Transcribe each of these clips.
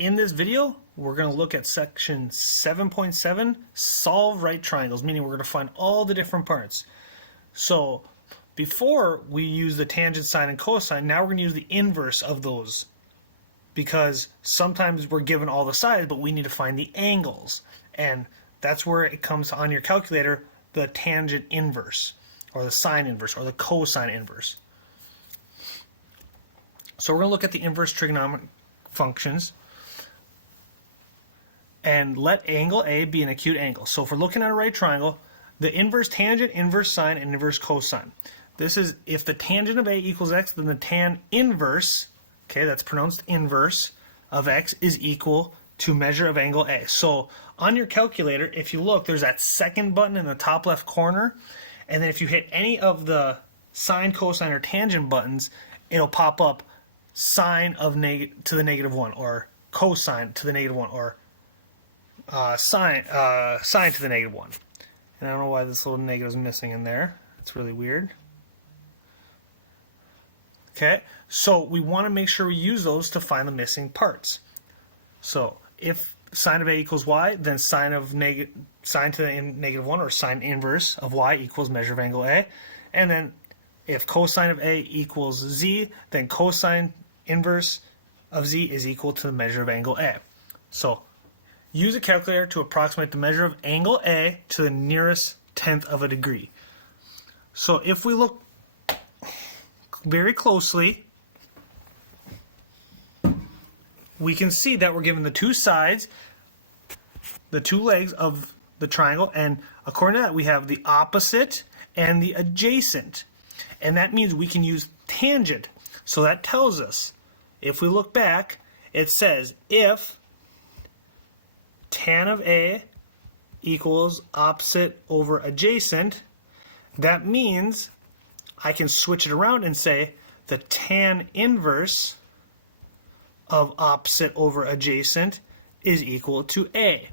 in this video, we're going to look at section 7.7, solve right triangles, meaning we're going to find all the different parts. So before we use the tangent, sine, and cosine, now we're going to use the inverse of those, because sometimes we're given all the sides, but we need to find the angles. And that's where it comes on your calculator, the tangent inverse, or the sine inverse, or the cosine inverse. So we're going to look at the inverse trigonometric functions and let angle A be an acute angle. So if we're looking at a right triangle, the inverse tangent, inverse sine, and inverse cosine. This is if the tangent of A equals x, then the tan inverse, okay, that's pronounced inverse, of x is equal to measure of angle A. So on your calculator, if you look, there's that second button in the top left corner, and then if you hit any of the sine, cosine, or tangent buttons, it'll pop up sine of to the negative 1, or cosine to the negative 1, or sine to the negative 1. And I don't know why this little negative is missing in there. It's really weird. Okay, so we want to make sure we use those to find the missing parts. So if sine of A equals y, then sine to the negative 1, or sine inverse of y, equals measure of angle A. And then if cosine of A equals z, then cosine inverse of z is equal to the measure of angle A. So use a calculator to approximate the measure of angle A to the nearest tenth of a degree. So if we look very closely, we can see that we're given the two sides, the two legs of the triangle, and according to that we have the opposite and the adjacent. And that means we can use tangent. So that tells us, if we look back, it says if tan of A equals opposite over adjacent, that means I can switch it around and say the tan inverse of opposite over adjacent is equal to A.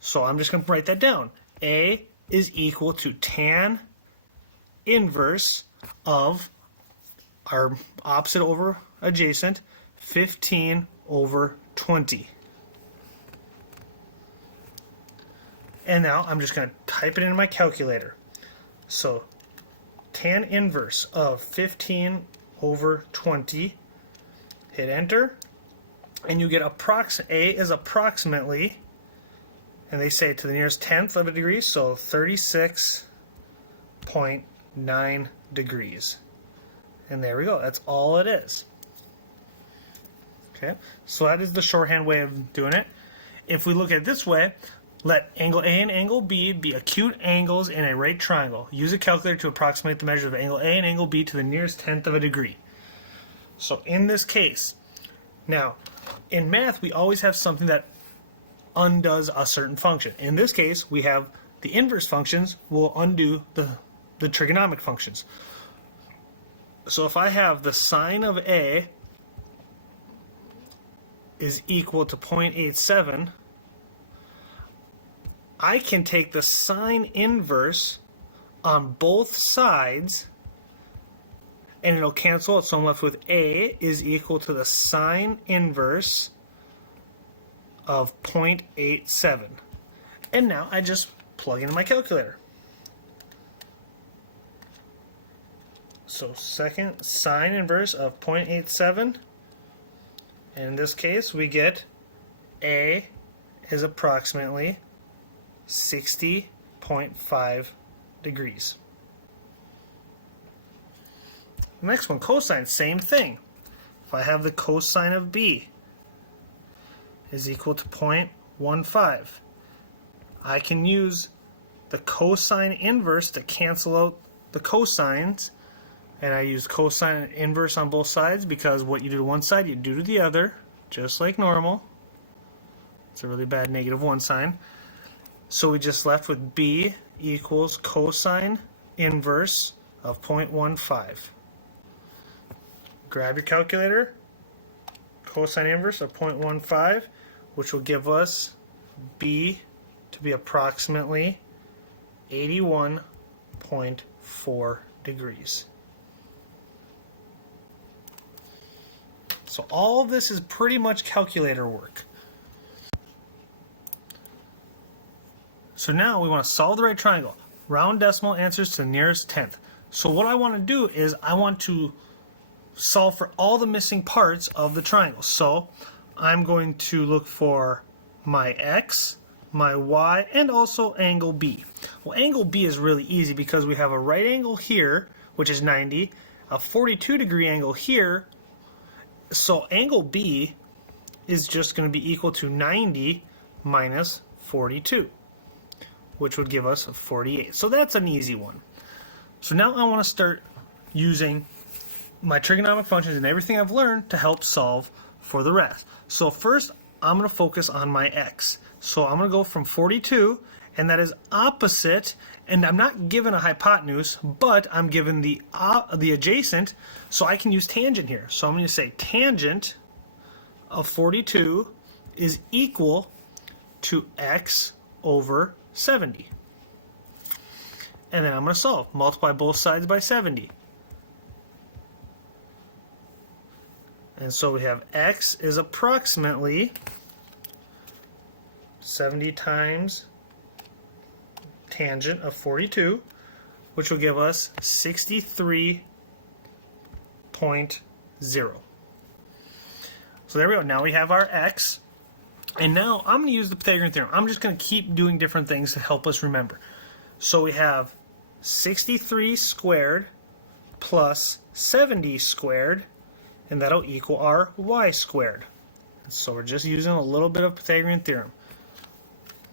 So I'm just going to write that down. A is equal to tan inverse of our opposite over adjacent, 15 over 20. And now I'm just going to type it into my calculator. So tan inverse of 15 over 20, hit enter, and you get A is approximately, and they say to the nearest tenth of a degree, so 36.9 degrees. And there we go, that's all it is. Okay, so that is the shorthand way of doing it. If we look at it this way, let angle A and angle B be acute angles in a right triangle. Use a calculator to approximate the measure of angle A and angle B to the nearest tenth of a degree. So in this case, now in math we always have something that undoes a certain function. In this case, we have the inverse functions will undo the trigonometric functions. So if I have the sine of A is equal to 0.87, I can take the sine inverse on both sides and it'll cancel out, so I'm left with A is equal to the sine inverse of 0.87. And now I just plug in my calculator. So second sine inverse of 0.87, and in this case we get A is approximately 60.5 degrees. The next one, cosine, same thing. If I have the cosine of B is equal to 0.15, I can use the cosine inverse to cancel out the cosines, and I use cosine inverse on both sides because what you do to one side you do to the other, just like normal. It's a really bad -1 sign. So we just left with B equals cosine inverse of 0.15. Grab your calculator, cosine inverse of 0.15, which will give us B to be approximately 81.4 degrees. So all of this is pretty much calculator work. So now we want to solve the right triangle. Round decimal answers to the nearest tenth. So what I want to do is I want to solve for all the missing parts of the triangle. So I'm going to look for my x, my y, and also angle B. Well, angle B is really easy because we have a right angle here, which is 90, a 42-degree angle here. So angle B is just going to be equal to 90 minus 42, which would give us 48. So that's an easy one. So now I want to start using my trigonometric functions and everything I've learned to help solve for the rest. So first, I'm going to focus on my x. So I'm going to go from 42, and that is opposite, and I'm not given a hypotenuse, but I'm given the adjacent, so I can use tangent here. So I'm going to say tangent of 42 is equal to x over 70. And then I'm going to solve. Multiply both sides by 70. And so we have x is approximately 70 times tangent of 42, which will give us 63.0. So there we go. Now we have our x. And now I'm going to use the Pythagorean theorem. I'm just going to keep doing different things to help us remember. So we have 63 squared plus 70 squared, and that'll equal our y squared. So we're just using a little bit of Pythagorean theorem.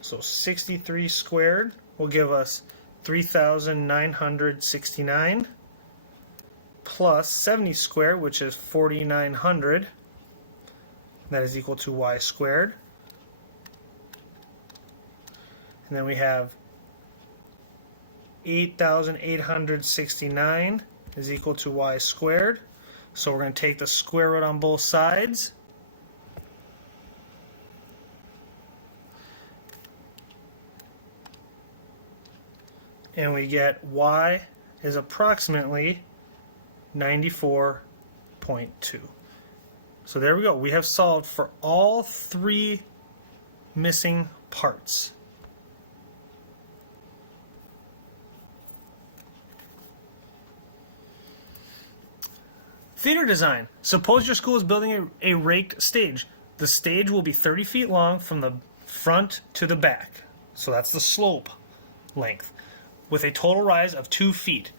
So 63 squared will give us 3,969 plus 70 squared, which is 4,900. That is equal to y squared. And then we have 8,869 is equal to y squared. So we're going to take the square root on both sides. And we get y is approximately 94.2. So there we go. We have solved for all three missing parts. Theater design. Suppose your school is building a raked stage. The stage will be 30 feet long from the front to the back. So that's the slope length, with a total rise of 2 feet.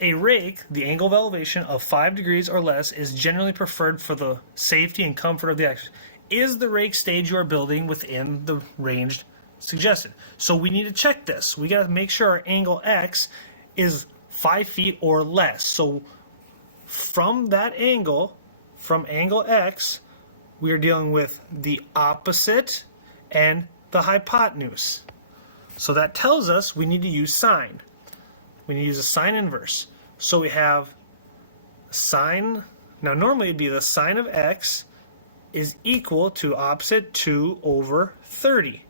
A rake, the angle of elevation of 5 degrees or less, is generally preferred for the safety and comfort of the actors. Is the rake stage you are building within the range suggested? So we need to check this. We got to make sure our angle x is 5 feet or less. So from that angle, from angle x, we are dealing with the opposite and the hypotenuse. So that tells us we need to use sine. We need to use a sine inverse. So we have sine, now normally it'd be the sine of x is equal to opposite 2 over 30.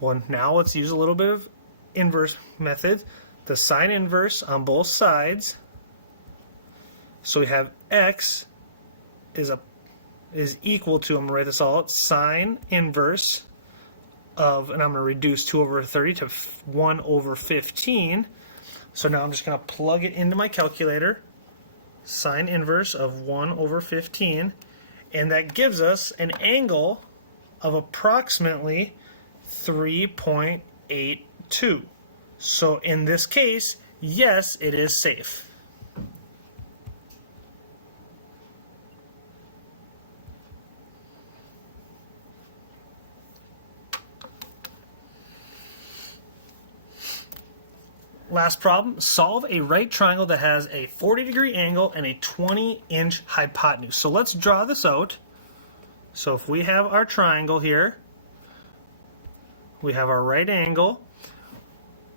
Well, now let's use a little bit of inverse method. The sine inverse on both sides. So we have x is equal to, I'm going to write this all out, sine inverse of, and I'm going to reduce 2 over 30 to 1 over 15. So now I'm just going to plug it into my calculator. Sine inverse of 1 over 15. And that gives us an angle of approximately 3.82. So in this case, yes, it is safe. Last problem, solve a right triangle that has a 40-degree angle and a 20-inch hypotenuse. So let's draw this out. So if we have our triangle here, we have our right angle,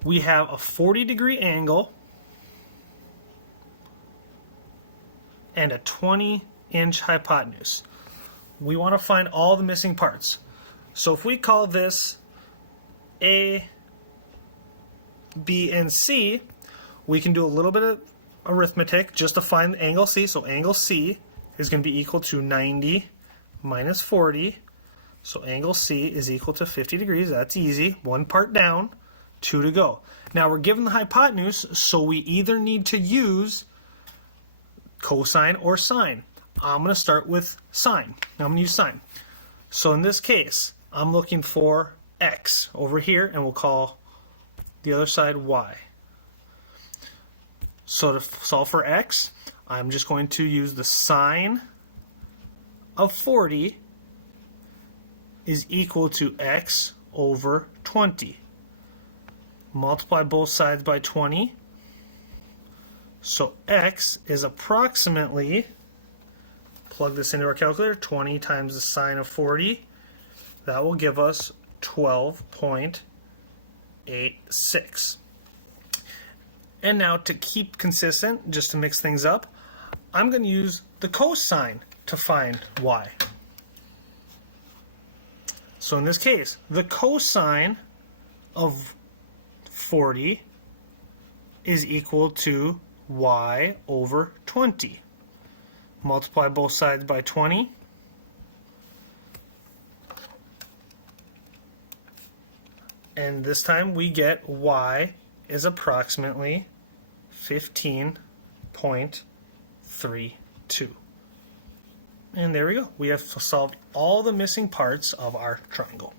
we have a 40-degree angle, and a 20-inch hypotenuse. We want to find all the missing parts. So if we call this A, B, and C, we can do a little bit of arithmetic just to find the angle C. So angle C is going to be equal to 90 minus 40. So angle C is equal to 50 degrees. That's easy. One part down. 2 to go. Now we're given the hypotenuse, so we either need to use cosine or sine. I'm going to start with sine. I'm going to use sine. So in this case, I'm looking for x over here, and we'll call the other side y. So to solve for x, I'm just going to use the sine of 40 is equal to x over 20. Multiply both sides by 20. So x is approximately, plug this into our calculator, 20 times the sine of 40. That will give us 12.86. And now to keep consistent, just to mix things up, I'm going to use the cosine to find y. So in this case, the cosine of 40 is equal to y over 20. Multiply both sides by 20. And this time we get y is approximately 15.32. And there we go. We have solved all the missing parts of our triangle.